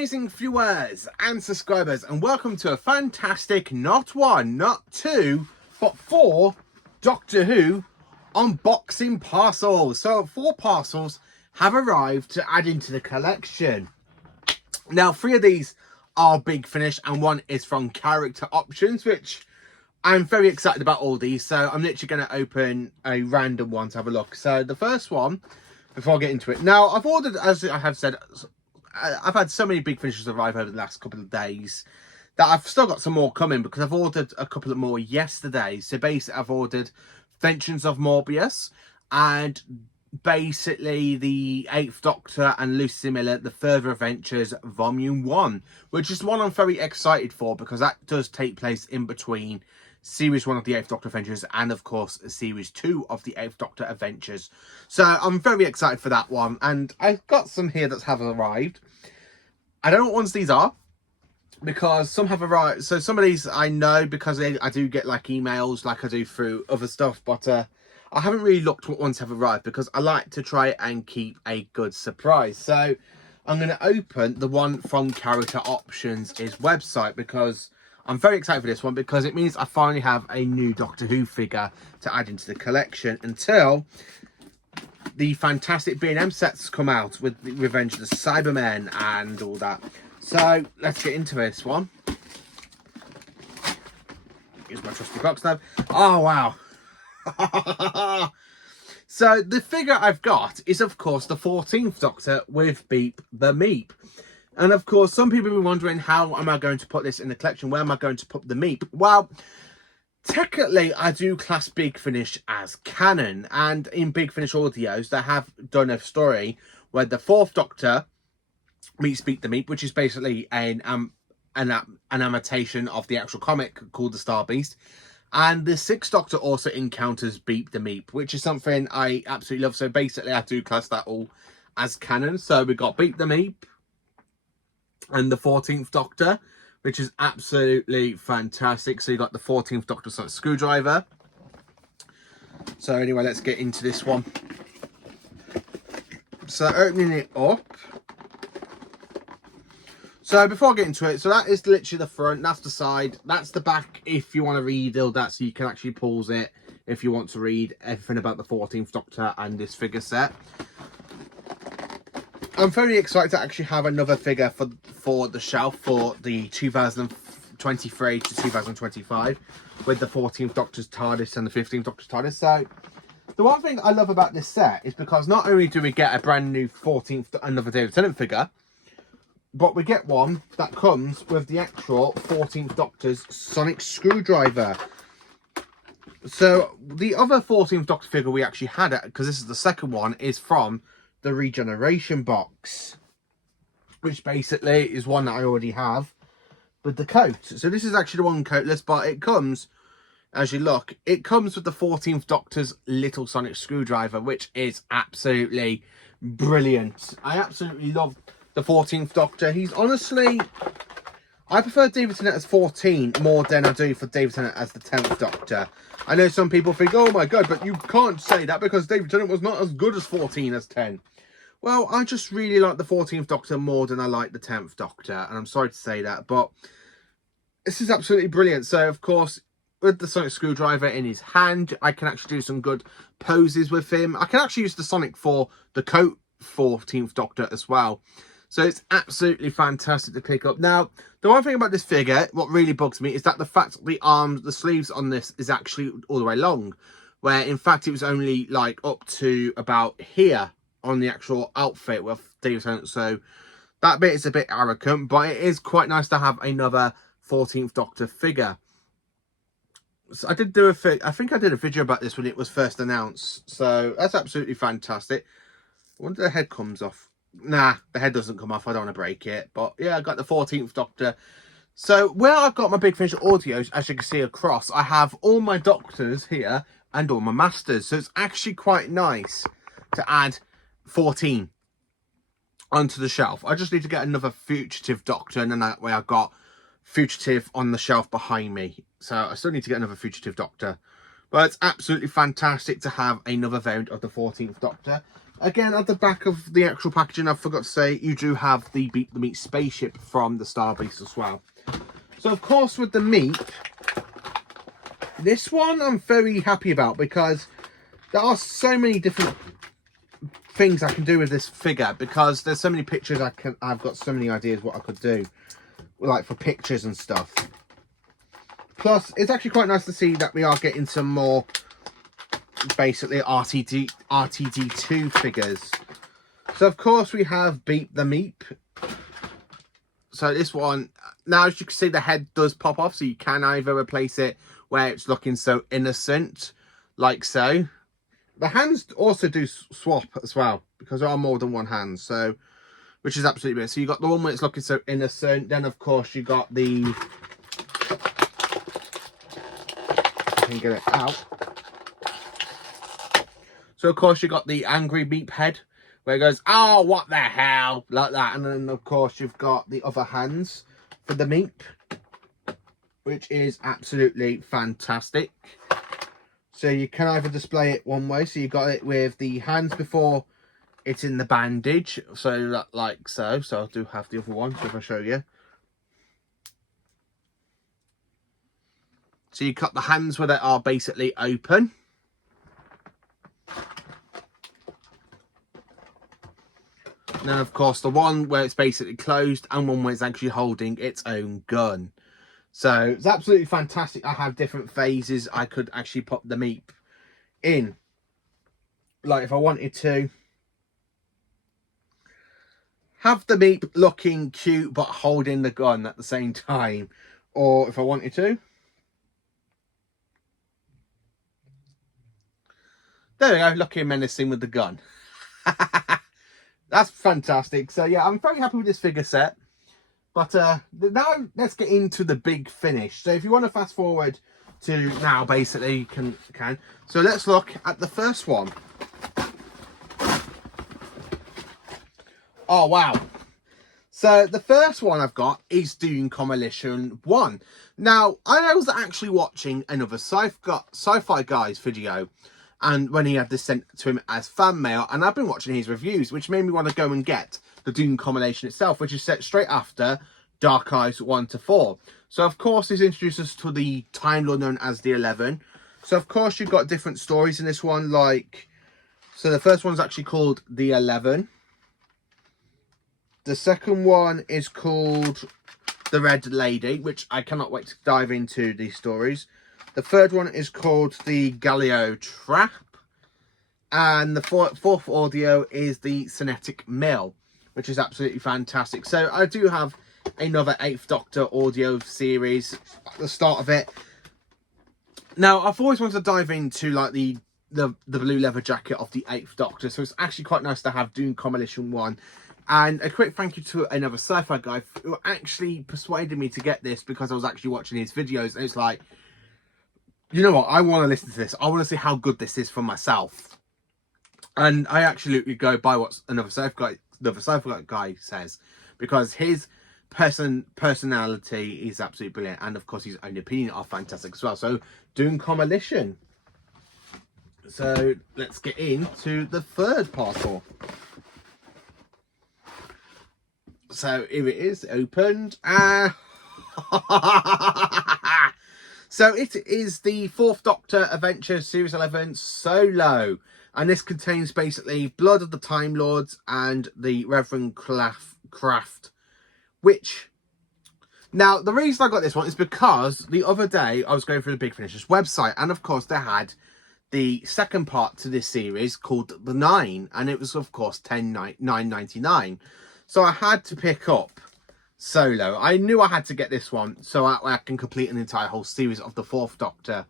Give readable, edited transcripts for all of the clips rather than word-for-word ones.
amazing viewers and subscribers, and welcome to a fantastic, not one, not two, but 4 Doctor Who unboxing parcels. So 4 parcels have arrived to add into the collection. Now 3 of these are Big Finish and 1 is from Character Options, which I'm very excited about all these. So I'm literally going to open a random one to have a look. So the first one, before I get into it. Now I've ordered, as I have said, I've had so many Big Finishes arrive over the last couple of days that I've still got some more coming because I've ordered a couple of more yesterday. So basically I've ordered Vengeance of Morbius and basically the 8th Doctor and Lucy Miller, The Further Adventures Volume 1, which is one I'm very excited for because that does take place in between Series 1 of the 8th Doctor Adventures and of course Series 2 of the 8th Doctor Adventures. So I'm very excited for that one, and I've got some here that have arrived. I don't know what ones these are because some have arrived. So some of these I know because I do get like emails like I do through other stuff, but I haven't really looked what ones have arrived because I like to try and keep a good surprise. So I'm going to open the one from Character Options' website because I'm very excited for this one because it means I finally have a new Doctor Who figure to add into the collection until the fantastic B&M sets come out with the Revenge of the Cybermen and all that. So let's get into this one. Here's my trusty box now. Oh, wow. So the figure I've got is, of course, the 14th Doctor with Beep the Meep. And of course, some people have been wondering, how am I going to put this in the collection? Where am I going to put the Meep? Well, technically, I do class Big Finish as canon. And in Big Finish audios, they have done a story where the 4th Doctor meets Beep the Meep, which is basically an imitation of the actual comic called The Star Beast. And the 6th Doctor also encounters Beep the Meep, which is something I absolutely love. So basically, I do class that all as canon. So we've got Beep the Meep and the 14th Doctor, which is absolutely fantastic. So you got the 14th Doctor Sonic Screwdriver. So anyway, let's get into this one. So opening it up. So before I get into it, so that is literally the front, that's the side, that's the back if you want to read all that, so you can actually pause it if you want to read everything about the 14th Doctor and this figure set. I'm very excited to actually have another figure for the shelf for the 2023 to 2025 with the 14th Doctor's TARDIS and the 15th Doctor's TARDIS. So the one thing I love about this set is because not only do we get a brand new 14th, another David Tennant figure, but we get one that comes with the actual 14th Doctor's Sonic Screwdriver. So the other 14th Doctor figure we actually had, because this is the second one, is from the Regeneration box, which basically is one that I already have with the coat. So this is actually the one coatless, but it comes, as you look, it comes with the 14th Doctor's little Sonic Screwdriver, which is absolutely brilliant. I absolutely love the 14th Doctor. He's honestly, I prefer David Tennant as 14 more than I do for David Tennant as the 10th Doctor. I know some people think, oh my god, but you can't say that because David Tennant was not as good as 14 as 10. Well, I just really like the 14th Doctor more than I like the 10th Doctor, and I'm sorry to say that, but this is absolutely brilliant. So, of course, with the Sonic Screwdriver in his hand, I can actually do some good poses with him. I can actually use the Sonic for the coat 14th Doctor as well. So it's absolutely fantastic to pick up. Now, the one thing about this figure, what really bugs me, is that the fact that the sleeves on this is actually all the way long, where in fact it was only like up to about here on the actual outfit with David Tennant. So that bit is a bit arrogant, but it is quite nice to have another 14th Doctor figure. So I did do I think I did a video about this when it was first announced. So that's absolutely fantastic. I wonder if the head comes off. Nah, the head doesn't come off. I don't want to break it. But yeah, I got the 14th Doctor. So where I've got my Big Finish audios, as you can see across, I have all my Doctors here and all my Masters. So it's actually quite nice to add 14 onto the shelf. I just need to get another Fugitive Doctor, and then that way I've got Fugitive on the shelf behind me. So I still need to get another Fugitive Doctor. But it's absolutely fantastic to have another variant of the 14th Doctor. Again, at the back of the actual packaging, I forgot to say, you do have the Beep the Meep spaceship from the Star Beast as well. So, of course, with the Meep, this one I'm very happy about because there are so many different things I can do with this figure, because there's so many pictures I've got so many ideas what I could do, like for pictures and stuff. Plus, it's actually quite nice to see that we are getting some more basically RTD2 figures. So of course we have Beep the Meep. So this one, now as you can see, the head does pop off, so you can either replace it where it's looking so innocent, like so. The hands also do swap as well, because there are more than one hand, so which is absolutely brilliant. So you got the one where it's looking so innocent, then of course you got the, if I can get it out. So of course you got the angry Meep head, where it goes, oh, what the hell, like that. And then of course you've got the other hands for the Meep, which is absolutely fantastic. So you can either display it one way, so you got it with the hands before it's in the bandage, so that, like so. So I do have the other one, so if I show you. So you got the hands where they are basically open. And then, of course, the one where it's basically closed and one where it's actually holding its own gun. So it's absolutely fantastic. I have different phases I could actually pop the Meep in. Like if I wanted to have the Meep looking cute but holding the gun at the same time. Or if I wanted to. There we go, looking menacing with the gun. That's fantastic. So yeah, I'm very happy with this figure set. But now let's get into the big finish. So if you want to fast forward to now, basically you can. So let's look at the first one. Oh wow. So the first one I've got is Dune Coalition 1. Now, I was actually watching another Sci-Fi Guy's video, and when he had this sent to him as fan mail, and I've been watching his reviews, which made me want to go and get the Dune combination itself, which is set straight after Dark Eyes 1 to 4. So of course he's introduced us to the Time Lord known as the 11. So of course you've got different stories in this one, like, so the first one's actually called the 11. The second one is called the Red Lady, which I cannot wait to dive into these stories. The third one is called the Galileo Trap. And the fourth audio is the Cinetic Mill, which is absolutely fantastic. So I do have another 8th Doctor audio series at the start of it. Now, I've always wanted to dive into like the blue leather jacket of the 8th Doctor. So it's actually quite nice to have Dune Coalition 1. And a quick thank you to another sci-fi guy who actually persuaded me to get this, because I was actually watching his videos. And it's like, you know what? I want to listen to this. I want to see how good this is for myself. And I absolutely go by what another sci-fi guy says, because his personality is absolutely brilliant, and of course his own opinion are fantastic as well. So Dune Coalition. So let's get into the third parcel. So here it is, opened. So it is the 4th Doctor Adventure Series 11 Solo. And this contains basically Blood of the Time Lords and the Reverend Craft. Which, now the reason I got this one is because the other day I was going through the Big Finishers website. And of course they had the second part to this series called The 9. And it was of course $9.99. So I had to pick up Solo. I knew I had to get this one so I can complete an entire whole series of the 4th Doctor,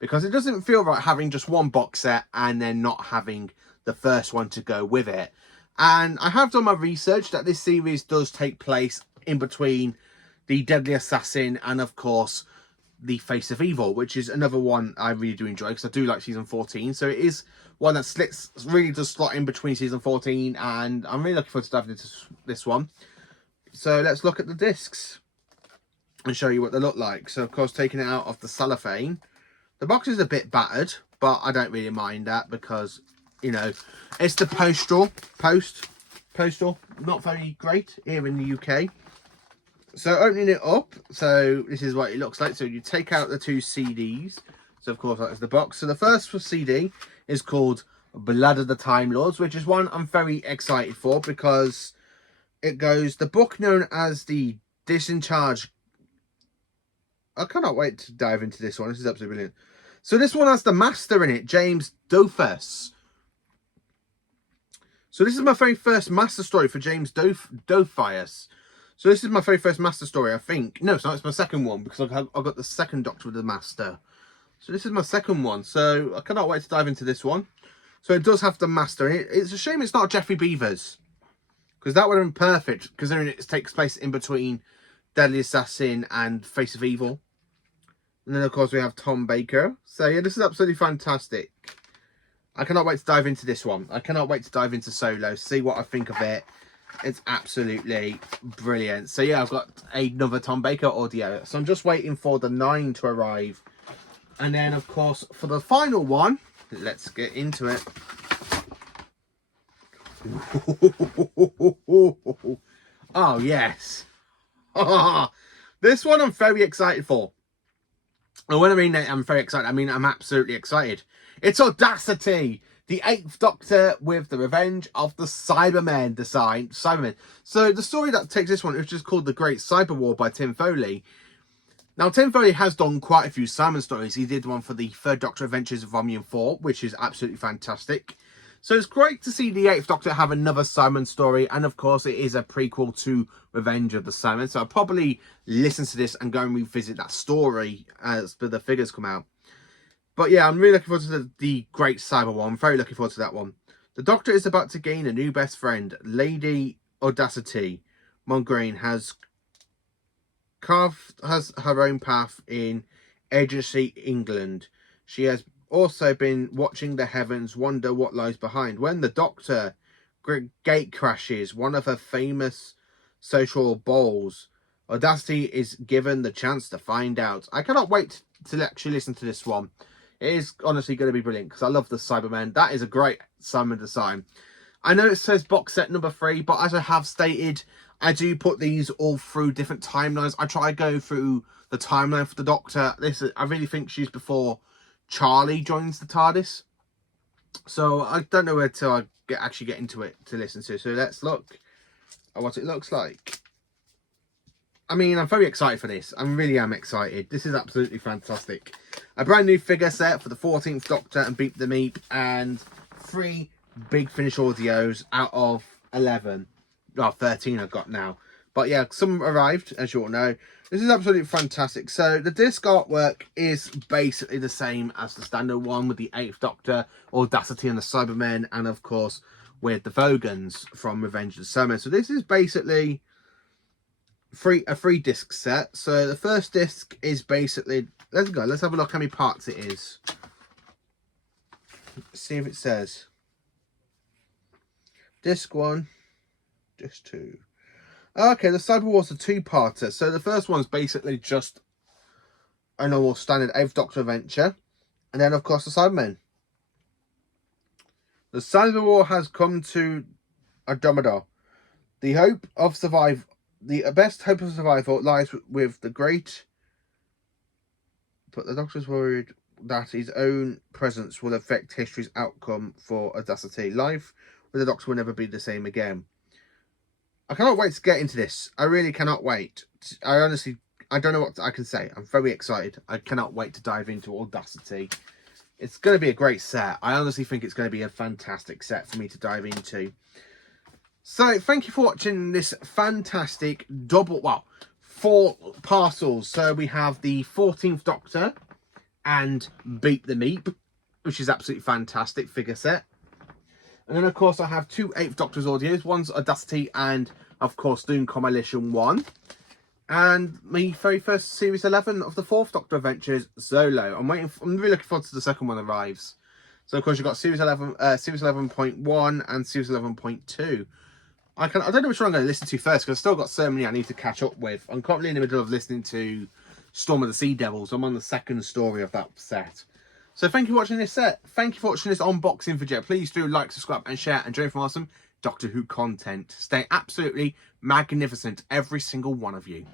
because it doesn't feel right having just one box set and then not having the first one to go with it. And I have done my research that this series does take place in between the Deadly Assassin and of course the Face of Evil, which is another one I really do enjoy, because I do like season 14. So it is one that really does slot in between season 14, and I'm really looking forward to diving into this one. So let's look at the discs and show you what they look like. So of course, taking it out of the cellophane, the box is a bit battered, but I don't really mind that, because you know, it's the postal, not very great here in the UK. So opening it up, so this is what it looks like. So you take out the 2 CDs. So of course that is the box. So the first CD is called Blood of the Time Lords, which is one I'm very excited for because it goes the book known as the Discharge. I cannot wait to dive into this one. This is absolutely brilliant. So this one has the master in it, James Dofus. So this is my very first master story for James Dofus. So this is my very first master story, I think. No, it's not. It's my second one because I got the second Doctor with the master. So this is my second one. So I cannot wait to dive into this one. So it does have the master in it. It's a shame it's not Jeffrey Beavers, because that would have been perfect, considering it takes place in between Deadly Assassin and Face of Evil. And then, of course, we have Tom Baker. So, yeah, this is absolutely fantastic. I cannot wait to dive into this one. I cannot wait to dive into Solo, see what I think of it. It's absolutely brilliant. So, yeah, I've got another Tom Baker audio. So, I'm just waiting for the 9 to arrive. And then, of course, for the final one, let's get into it. Oh, yes. This one I'm very excited for. And when I mean I'm very excited, I mean I'm absolutely excited. It's Audacity, the 8th Doctor with the Revenge of the Cybermen Cybermen. So the story that takes this one is just called The Great Cyber War by Tim Foley. Now, Tim Foley has done quite a few Simon stories. He did one for the 3rd Doctor Adventures of Volume 4, which is absolutely fantastic. So it's great to see the 8th Doctor have another Simon story. And of course, it is a prequel to Revenge of the Simon. So I'll probably listen to this and go and revisit that story as the figures come out. But yeah, I'm really looking forward to the Great Cyber one. I'm very looking forward to that one. The Doctor is about to gain a new best friend. Lady Audacity Mongrain has her own path in Agency England. She has also been watching the heavens, wonder what lies behind. When the Doctor gate crashes one of her famous social balls, Audacity is given the chance to find out. I cannot wait to actually listen to this one. It is honestly going to be brilliant because I love the Cybermen. That is a great Simon design. I know it says box set number 3, but as I have stated, I do put these all through different timelines. I try to go through the timeline for the Doctor. I really think she's before Charlie joins the TARDIS. So I don't know where to actually get into it to listen to. So let's look at what it looks like. I mean, I'm very excited for this. I really am excited. This is absolutely fantastic. A brand new figure set for the 14th Doctor and Beep the Meep, and 3 Big Finish audios out of 11. Well, 13 I've got now. But yeah, some arrived, as you all know. This is absolutely fantastic. So the disc artwork is basically the same as the standard one, with the 8th Doctor, Audacity and the Cybermen, and of course with the Vogons from Revenge of the Cybermen. So this is basically a 3 disc set. So the first disc is basically, let's have a look how many parts it is. Let's see if it says. Disc 1, disc 2. Okay, the Cyber War's a 2-parter. So the first one's basically just a normal standard 8th Doctor adventure. And then, of course, the Cybermen. The Cyber War has come to Andromeda. The best hope of survival lies with the great... But the Doctor's worried that his own presence will affect history's outcome for Audacity. Life with the Doctor will never be the same again. I cannot wait to get into this. I really cannot wait. I don't know what I can say. I'm very excited. I cannot wait to dive into Audacity. It's going to be a great set. I honestly think it's going to be a fantastic set for me to dive into. So, thank you for watching this fantastic 4 parcels. So, we have the 14th Doctor and Beep the Meep, which is absolutely fantastic figure set. And then, of course, I have 2 8th Doctor's audios. One's Audacity and, of course, Doom Coalition 1. And my very first Series 11 of the 4th Doctor Adventures, Solo. I'm really looking forward to the second one arrives. So, of course, you've got Series 11, Series 11.1 and Series 11.2. I don't know which one I'm going to listen to first, because I've still got so many I need to catch up with. I'm currently in the middle of listening to Storm of the Sea Devils. I'm on the 2nd story of that set. So thank you for watching this set. Thank you for watching this unboxing video. Please do like, subscribe and share and join for awesome Doctor Who content. Stay absolutely magnificent, every single one of you.